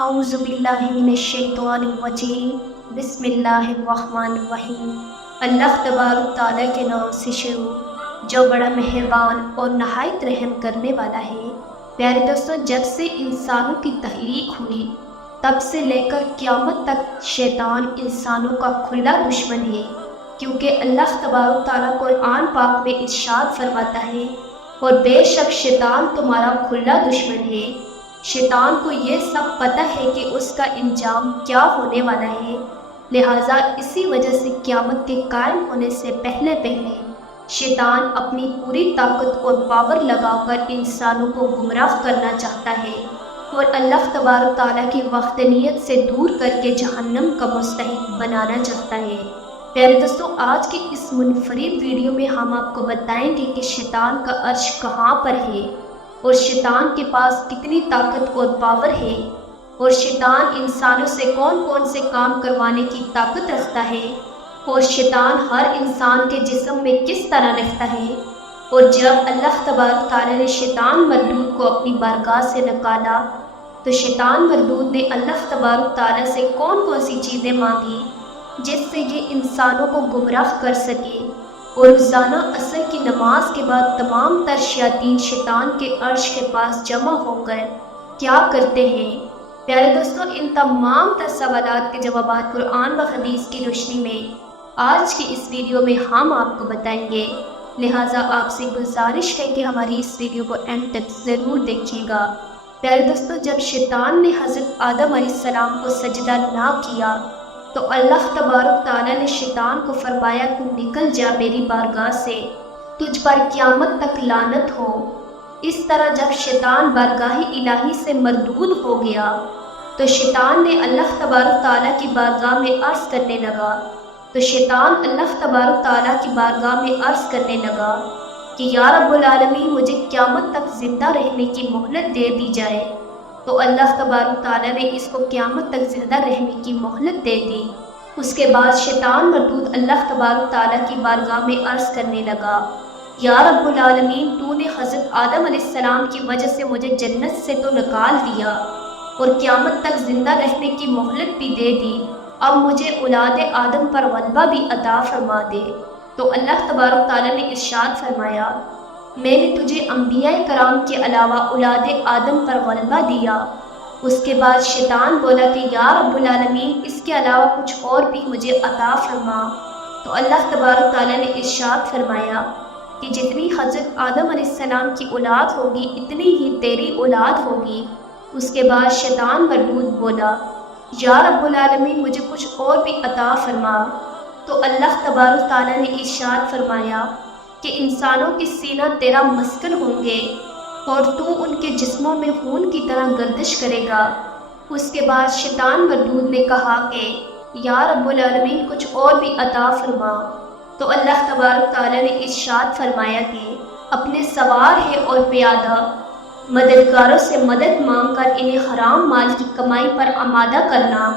اعوذ باللہ من الشیطان الرجیم بسم اللہ الرحمن الرحیم۔ اللہ تبارک تعالیٰ کے نام سے شروع جو بڑا مہربان اور نہایت رحم کرنے والا ہے۔ پیارے دوستوں، جب سے انسانوں کی تخلیق ہوئی تب سے لے کر قیامت تک شیطان انسانوں کا کھلا دشمن ہے، کیونکہ اللہ تبارک تعالیٰ قرآن پاک میں ارشاد فرماتا ہے، اور بے شک شیطان تمہارا کھلا دشمن ہے۔ شیطان کو یہ سب پتہ ہے کہ اس کا انجام کیا ہونے والا ہے، لہٰذا اسی وجہ سے قیامت کے قائم ہونے سے پہلے شیطان اپنی پوری طاقت اور پاور لگا کر انسانوں کو گمراہ کرنا چاہتا ہے اور اللہ تبارک تعالیٰ کی وحدانیت سے دور کر کے جہنم کا مستحق بنانا چاہتا ہے۔ پیارے دوستوں، آج کی اس منفرد ویڈیو میں ہم آپ کو بتائیں گے کہ شیطان کا عرش کہاں پر ہے، اور شیطان کے پاس کتنی طاقت اور پاور ہے، اور شیطان انسانوں سے کون کون سے کام کروانے کی طاقت رکھتا ہے، اور شیطان ہر انسان کے جسم میں کس طرح رہتا ہے۔ اور جب اللہ تبارک تعالیٰ نے شیطان مردود کو اپنی بارگاہ سے نکالا تو شیطان مردود نے اللہ تبارک تعالیٰ سے کون کون سی چیزیں مانگی جس سے یہ انسانوں کو گمراہ کر سکے۔ اور روزانہ عصر کی نماز کے بعد تمام تر شیاطین شیطان کے عرش کے پاس جمع ہو کر کیا کرتے ہیں؟ پیارے دوستوں، ان تمام تر سوالات کے جوابات قرآن و حدیث کی روشنی میں آج کی اس ویڈیو میں ہم آپ کو بتائیں گے، لہٰذا آپ سے گزارش ہے کہ ہماری اس ویڈیو کو اینڈ تک ضرور دیکھیے گا۔ پیارے دوستوں، جب شیطان نے حضرت آدم علیہ السلام کو سجدہ نہ کیا تو اللہ تبارک تعالیٰ نے شیطان کو فرمایا، تو نکل جا میری بارگاہ سے، تجھ پر قیامت تک لعنت ہو۔ اس طرح جب شیطان بارگاہ الہی سے مردود ہو گیا تو شیطان نے اللہ تبارک تعالیٰ کی بارگاہ میں عرض کرنے لگا کہ یا رب العالمین، مجھے قیامت تک زندہ رہنے کی مہلت دے دی جائے۔ تو اللہ تبارک تعالیٰ نے اس کو قیامت تک زندہ رہنے کی مہلت دے دی۔ اس کے بعد شیطان مردود اللہ تبارک تعالیٰ کی بارگاہ میں عرض کرنے لگا، یا رب العالمین، تو نے حضرت آدم علیہ السلام کی وجہ سے مجھے جنت سے تو نکال دیا اور قیامت تک زندہ رہنے کی مہلت بھی دے دی، اب مجھے اولاد آدم پر غلبہ بھی عطا فرما دے۔ تو اللہ تبارک تعالیٰ نے ارشاد فرمایا، میں نے تجھے انبیاء کرام کے علاوہ اولاد آدم پر غلبہ دیا۔ اس کے بعد شیطان بولا کہ یا رب العالمین، اس کے علاوہ کچھ اور بھی مجھے عطا فرما۔ تو اللہ تبارک تعالیٰ نے ارشاد فرمایا کہ جتنی حضرت آدم علیہ السلام کی اولاد ہوگی اتنی ہی تیری اولاد ہوگی۔ اس کے بعد شیطان مردود بولا، یا رب العالمین، مجھے کچھ اور بھی عطا فرما۔ تو اللہ تبارک تعالیٰ نے ارشاد فرمایا کہ انسانوں کے سینہ تیرا مسکن ہوں گے اور تو ان کے جسموں میں خون کی طرح گردش کرے گا۔ اس کے بعد شیطان مردود نے کہا کہ یا رب العالمین، کچھ اور بھی عطا فرما۔ تو اللہ تبارک تعالیٰ نے ارشاد فرمایا کہ اپنے سوار ہے اور پیادہ مددگاروں سے مدد مانگ کر انہیں حرام مال کی کمائی پر آمادہ کرنا،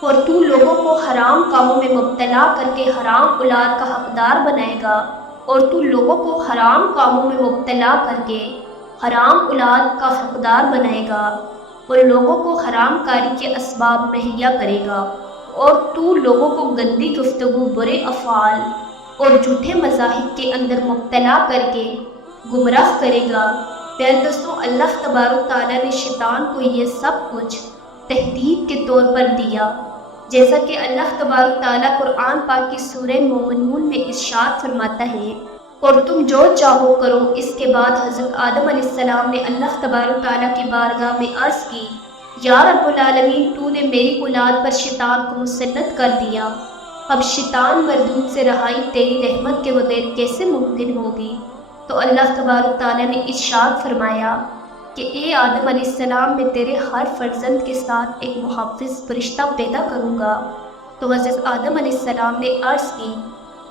اور تو لوگوں کو حرام کاموں میں مبتلا کر کے حرام اولاد کا حقدار بنائے گا، اور تو لوگوں کو حرام کاموں میں مبتلا کر کے حرام اولاد کا حقدار بنائے گا، اور لوگوں کو حرام کاری کے اسباب مہیا کرے گا، اور تو لوگوں کو گندی گفتگو، برے افعال اور جھوٹے مذاہب کے اندر مبتلا کر کے گمراہ کرے گا۔ پیارے دوستوں، اللہ تبارک تعالیٰ نے شیطان کو یہ سب کچھ تہدید کے طور پر دیا، جیسا کہ اللہ تبارک تعالیٰ قرآن پاک کی سورہ مومنون میں ارشاد فرماتا ہے، اور تم جو چاہو کرو۔ اس کے بعد حضرت آدم علیہ السلام نے اللہ تبارک تعالیٰ کی بارگاہ میں عرض کی، یا رب العالمین، تو نے میری اولاد پر شیطان کو مسلط کر دیا، اب شیطان مردود سے رہائی تیری رحمت کے بغیر کیسے ممکن ہوگی؟ تو اللہ تبارک تعالیٰ نے ارشاد فرمایا کہ اے آدم علیہ السلام، میں تیرے ہر فرزند کے ساتھ ایک محافظ فرشتہ پیدا کروں گا۔ تو حضرت آدم علیہ السلام نے عرض کی،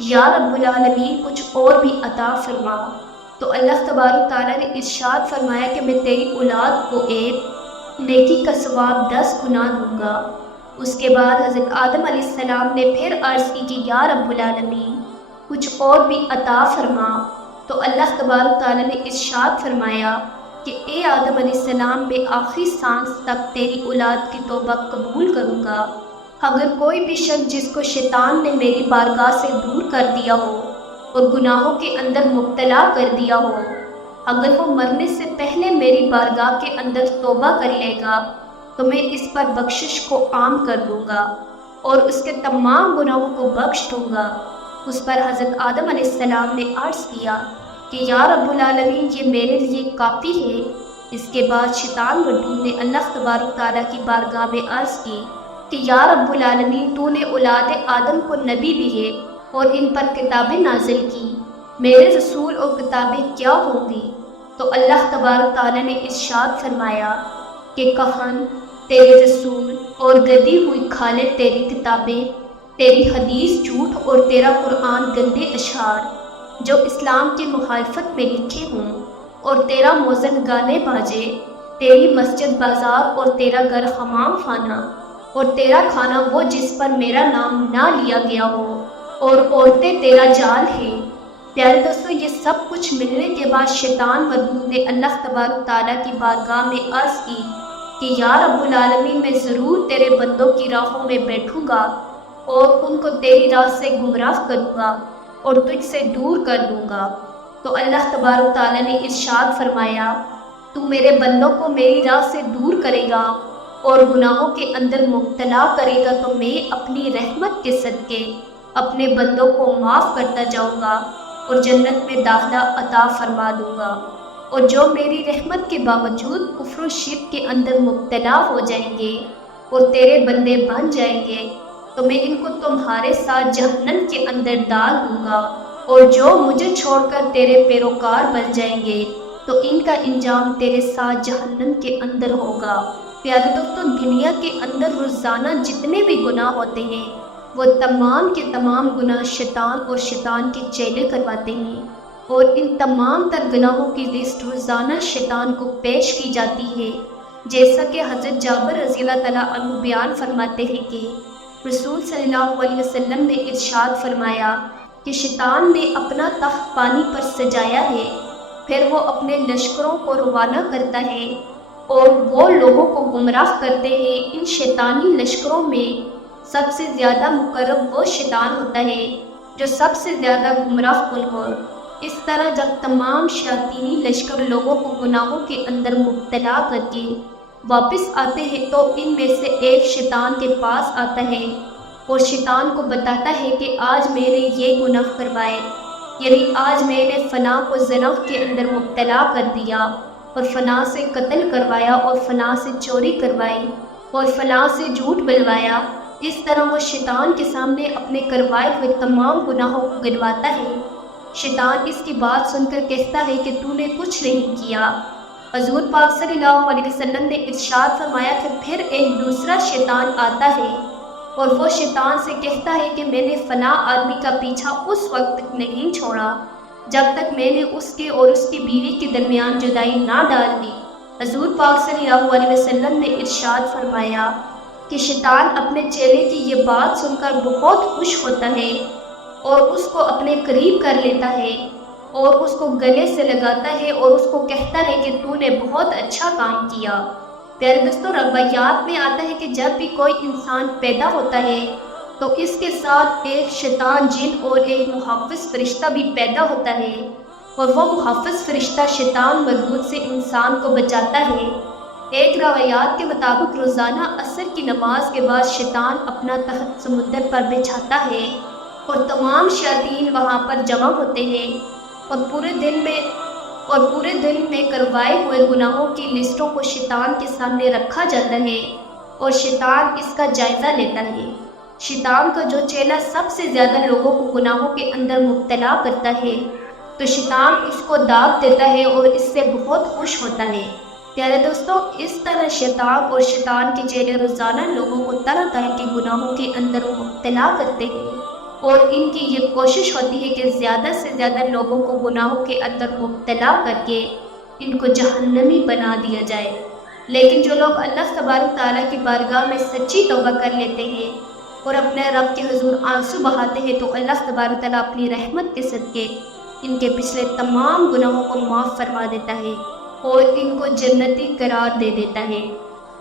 یا رب العالمین، کچھ اور بھی عطا فرما۔ تو اللہ تبارک تعالیٰ نے ارشاد فرمایا کہ میں تیری اولاد کو ایک نیکی کا ثواب 10 گنا دوں گا۔ اس کے بعد حضرت آدم علیہ السلام نے پھر عرض کی کہ یا رب العالمین، کچھ اور بھی عطا فرما۔ تو اللہ تبارک تعالیٰ نے ارشاد فرمایا کہ اے آدم علیہ السلام میں آخری سانس تک تیری اولاد کی توبہ قبول کروں گا۔ اگر کوئی بھی شخص جس کو شیطان نے میری بارگاہ سے دور کر دیا ہو اور گناہوں کے اندر مبتلا کر دیا ہو، اگر وہ مرنے سے پہلے میری بارگاہ کے اندر توبہ کر لے گا تو میں اس پر بخشش کو عام کر دوں گا اور اس کے تمام گناہوں کو بخش دوں گا۔ اس پر حضرت آدم علیہ السلام نے عرض کیا کہ یا رب العالمین، یہ میرے لیے کافی ہے۔ اس کے بعد شیطان رجیم نے اللہ تبارک تعالیٰ کی بارگاہ میں عرض کی کہ یا رب العالمین، تو نے اولاد آدم کو نبی دیے اور ان پر کتابیں نازل کی، میرے رسول اور کتابیں کیا ہوں گی؟ تو اللہ تبارک تعالیٰ نے ارشاد فرمایا کہ کہن، تیرے رسول اور گدی ہوئی کھالیں تیری کتابیں، تیری حدیث جھوٹ اور تیرا قرآن گندے اشعار جو اسلام کی مخالفت میں لکھے ہوں، اور تیرا موزن گانے باجے، تیری مسجد بازار اور تیرا گھر حمام خانہ، اور تیرا کھانا وہ جس پر میرا نام نہ لیا گیا ہو، اور عورتیں تیرا جال ہے۔ پیارے دوستو، یہ سب کچھ ملنے کے بعد شیطان مردود نے اللہ تبارک تعالیٰ کی بارگاہ میں عرض کی کہ یا رب العالمین، میں ضرور تیرے بندوں کی راہوں میں بیٹھوں گا اور ان کو تیری راہ سے گمراہ کروں گا اور تجھ سے دور کر دوں گا۔ تو اللہ تبارک تعالیٰ نے ارشاد فرمایا، تو میرے بندوں کو میری راہ سے دور کرے گا اور گناہوں کے اندر مبتلا کرے گا تو میں اپنی رحمت کے صدقے اپنے بندوں کو معاف کرتا جاؤں گا اور جنت میں داخلہ عطا فرما دوں گا، اور جو میری رحمت کے باوجود کفر و شرک کے اندر مبتلا ہو جائیں گے اور تیرے بندے بن جائیں گے تو میں ان کو تمہارے ساتھ جہنم کے اندر ڈال دوں گا، اور جو مجھے چھوڑ کر تیرے پیروکار بن جائیں گے تو ان کا انجام تیرے ساتھ جہنم کے اندر ہوگا۔ پیارے دوستو، دنیا کے اندر روزانہ جتنے بھی گناہ ہوتے ہیں وہ تمام کے تمام گناہ شیطان اور شیطان کے چیلے کرواتے ہیں، اور ان تمام تر گناہوں کی لسٹ روزانہ شیطان کو پیش کی جاتی ہے، جیسا کہ حضرت جابر رضی اللہ تعالیٰ عنہ بیان فرماتے ہیں کہ رسول صلی اللہ علیہ وسلم نے ارشاد فرمایا کہ شیطان نے اپنا تخت پانی پر سجایا ہے، پھر وہ اپنے لشکروں کو روانہ کرتا ہے اور وہ لوگوں کو گمراہ کرتے ہیں۔ ان شیطانی لشکروں میں سب سے زیادہ مقرب وہ شیطان ہوتا ہے جو سب سے زیادہ گمراہ کن ہو۔ اس طرح جب تمام شیاطینی لشکر لوگوں کو گناہوں کے اندر مبتلا کر کے واپس آتے ہیں تو ان میں سے ایک شیطان کے پاس آتا ہے اور شیطان کو بتاتا ہے کہ آج میں نے یہ گناہ کروائے، یعنی آج میں نے فلاں کو زنا کے اندر مبتلا کر دیا اور فلاں سے قتل کروایا اور فلاں سے چوری کروائی اور فلاں سے جھوٹ بلوایا۔ اس طرح وہ شیطان کے سامنے اپنے کروائے ہوئے تمام گناہوں کو گنواتا ہے۔ شیطان اس کی بات سن کر کہتا ہے کہ تو نے کچھ نہیں کیا۔ حضور پاک صلی اللہ علیہ وسلم نے ارشاد فرمایا کہ پھر ایک دوسرا شیطان آتا ہے اور وہ شیطان سے کہتا ہے کہ میں نے فلاں آدمی کا پیچھا اس وقت تک نہیں چھوڑا جب تک میں نے اس کے اور اس کی بیوی کے درمیان جدائی نہ ڈال دی۔ حضور پاک صلی اللہ علیہ وسلم نے ارشاد فرمایا کہ شیطان اپنے چیلے کی یہ بات سن کر بہت خوش ہوتا ہے اور اس کو اپنے قریب کر لیتا ہے اور اس کو گلے سے لگاتا ہے اور اس کو کہتا ہے کہ تو نے بہت اچھا کام کیا۔ پیارے دوستو، روایات میں آتا ہے کہ جب بھی کوئی انسان پیدا ہوتا ہے تو اس کے ساتھ ایک شیطان جن اور ایک محافظ فرشتہ بھی پیدا ہوتا ہے، اور وہ محافظ فرشتہ شیطان مردود سے انسان کو بچاتا ہے۔ ایک روایات کے مطابق روزانہ عصر کی نماز کے بعد شیطان اپنا تخت سمندر پر بچھاتا ہے اور تمام شیاطین وہاں پر جمع ہوتے ہیں اور پورے دن میں کروائے ہوئے گناہوں کی لسٹوں کو شیطان کے سامنے رکھا جاتا ہے اور شیطان اس کا جائزہ لیتا ہے۔ شیطان کا جو چیلا سب سے زیادہ لوگوں کو گناہوں کے اندر مبتلا کرتا ہے تو شیطان اس کو دعوت دیتا ہے اور اس سے بہت خوش ہوتا ہے۔ پیارے دوستو، اس طرح شیطان اور شیطان کے چیلے روزانہ لوگوں کو طرح طرح کے گناہوں کے اندر مبتلا کرتے ہیں اور ان کی یہ کوشش ہوتی ہے کہ زیادہ سے زیادہ لوگوں کو گناہوں کے اندر مبتلا کر کے ان کو جہنمی بنا دیا جائے۔ لیکن جو لوگ اللہ تبارک تعالیٰ کی بارگاہ میں سچی توبہ کر لیتے ہیں اور اپنے رب کے حضور آنسو بہاتے ہیں تو اللہ تبارک تعالیٰ اپنی رحمت کے صدقے ان کے پچھلے تمام گناہوں کو معاف فرما دیتا ہے اور ان کو جنتی قرار دے دیتا ہے۔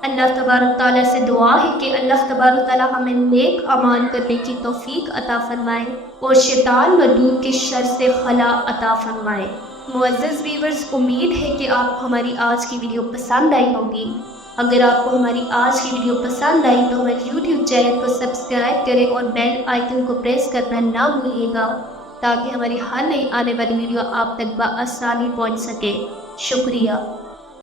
اللہ تبارک تعالیٰ سے دعا ہے کہ اللہ تبارک تعالیٰ ہمیں نیک اعمال کرنے کی توفیق عطا فرمائے اور شیطان مردود کے شر سے خلا عطا فرمائے۔ معزز ویورز، امید ہے کہ آپ کو ہماری آج کی ویڈیو پسند آئی ہوگی۔ اگر آپ کو ہماری آج کی ویڈیو پسند آئی تو ہمارے یوٹیوب چینل کو سبسکرائب کریں اور بیل آئیکن کو پریس کرنا نہ بھولیے گا تاکہ ہماری ہر نئی آنے والی ویڈیو آپ تک بآسانی پہنچ سکے۔ شکریہ۔